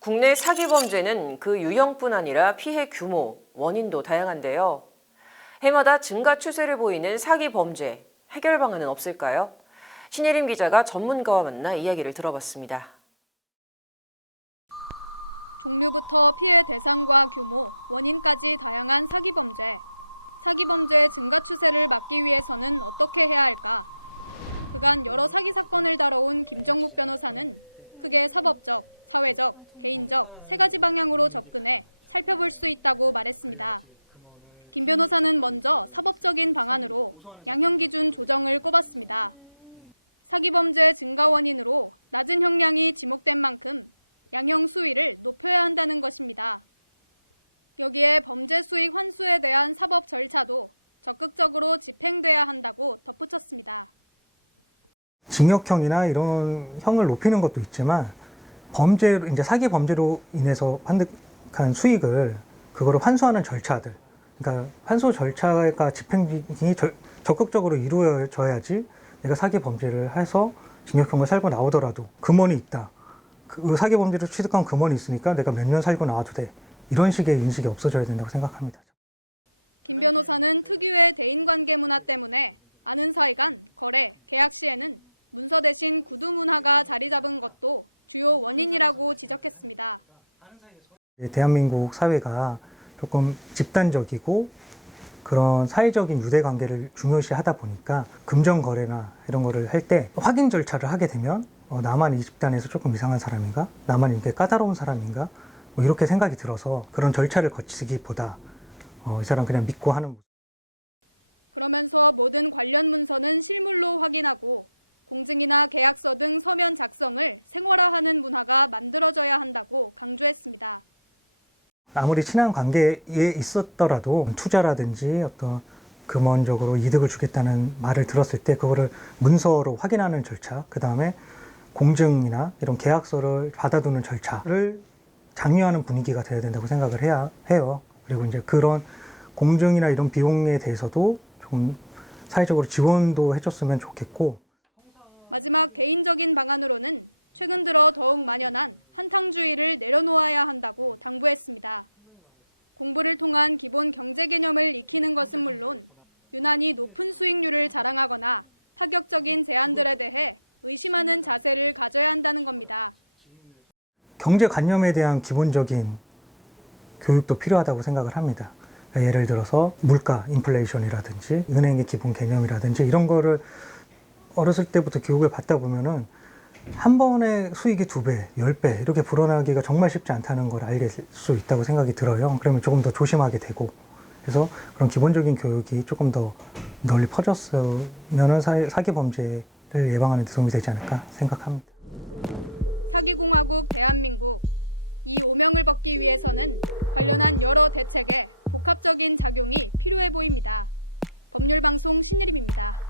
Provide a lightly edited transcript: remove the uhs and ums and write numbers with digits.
국내 사기 범죄는 그 유형뿐 아니라 피해 규모, 원인도 다양한데요. 해마다 증가 추세를 보이는 사기 범죄, 해결 방안은 없을까요? 신예림 기자가 전문가와 만나 이야기를 들어봤습니다. 종류부터 피해 대상과 규모, 원인까지 다양한 사기 범죄. 사기 범죄의 증가 추세를 막기 위해서는 어떻게 해야 할까? 그간 여러 사기 사건을 다뤄온 김정묵 변호사는 크게 사법적, 사회적, 개인적 세 가지 방향으로 접근해 살펴볼 수 있다고 말했습니다. 김 변호사는 먼저 사법적인 방안으로 양형 기준 조정을 꼽았습니다. 사기 범죄 증가 원인으로 낮은 형량이 지목된 만큼 양형 수위를 높여야 한다는 것입니다. 여기에 범죄 수익 환수에 대한 사법 절차도 적극적으로 집행돼야 한다고 덧붙였습니다. 징역형이나 이런 형을 높이는 것도 있지만 이제 사기 범죄로 인해서 환득한 수익을 그거를 환수하는 절차들, 그러니까 환수 절차가 집행이 적극적으로 이루어져야지 내가 사기 범죄를 해서 징역형을 살고 나오더라도 금원이 있다. 그 사기 범죄를 취득한 금원이 있으니까 내가 몇 년 살고 나와도 돼. 이런 식의 인식이 없어져야 된다고 생각합니다. 김 변호사는 특유의 대인관계 문화 때문에 아는 사이 간 거래, 계약 시에는 문서 대신 구두 문화가 자리 잡은 것도 주요 원인이라고 지적했습니다. 대한민국 사회가 조금 집단적이고 그런 사회적인 유대관계를 중요시 하다 보니까 금전 거래나 이런 거를 할 때 확인 절차를 하게 되면 나만 이 집단에서 조금 이상한 사람인가? 나만 이렇게 까다로운 사람인가? 뭐 이렇게 생각이 들어서 그런 절차를 거치기보다 이 사람 그냥 믿고 하는. 그러면서 모든 관련 문서는 실물로 확인하고 공증이나 계약서 등 서면 작성을 생활화하는 문화가 만들어져야 한다고 강조했습니다. 아무리 친한 관계에 있었더라도 투자라든지 어떤 금원적으로 이득을 주겠다는 말을 들었을 때 그거를 문서로 확인하는 절차, 그 다음에 공증이나 이런 계약서를 받아두는 절차를 장려하는 분위기가 돼야 된다고 생각을 해요. 그리고 이제 그런 공증이나 이런 비용에 대해서도 좀 사회적으로 지원도 해줬으면 좋겠고. 마지막 개인적인 방안으로는 최근 들어 더욱 만연한 한탕주의를 내려놓아야 한다고 당부했습니다. 공부를 통한 기본 경제 개념을 익히는 것은 물론 유난히 높은 수익률을 자랑하거나 파격적인 제안들에 대해 의심하는 자세를 가져야 한다는 겁니다. 경제관념에 대한 기본적인 교육도 필요하다고 생각을 합니다. 예를 들어서 물가, 인플레이션이라든지 은행의 기본 개념이라든지 이런 거를 어렸을 때부터 교육을 받다 보면은 한 번에 수익이 2배, 10배 이렇게 불어나기가 정말 쉽지 않다는 걸 알게 될 수 있다고 생각이 들어요. 그러면 조금 더 조심하게 되고 그래서 그런 기본적인 교육이 조금 더 널리 퍼졌으면 사기 범죄를 예방하는 데 도움이 되지 않을까 생각합니다. 사기공화국 대한민국, 이 오명을 벗기 위해서는 관련한 여러 대책에 복합적인 작용이 필요해 보입니다. 법률방송 신예림입니다.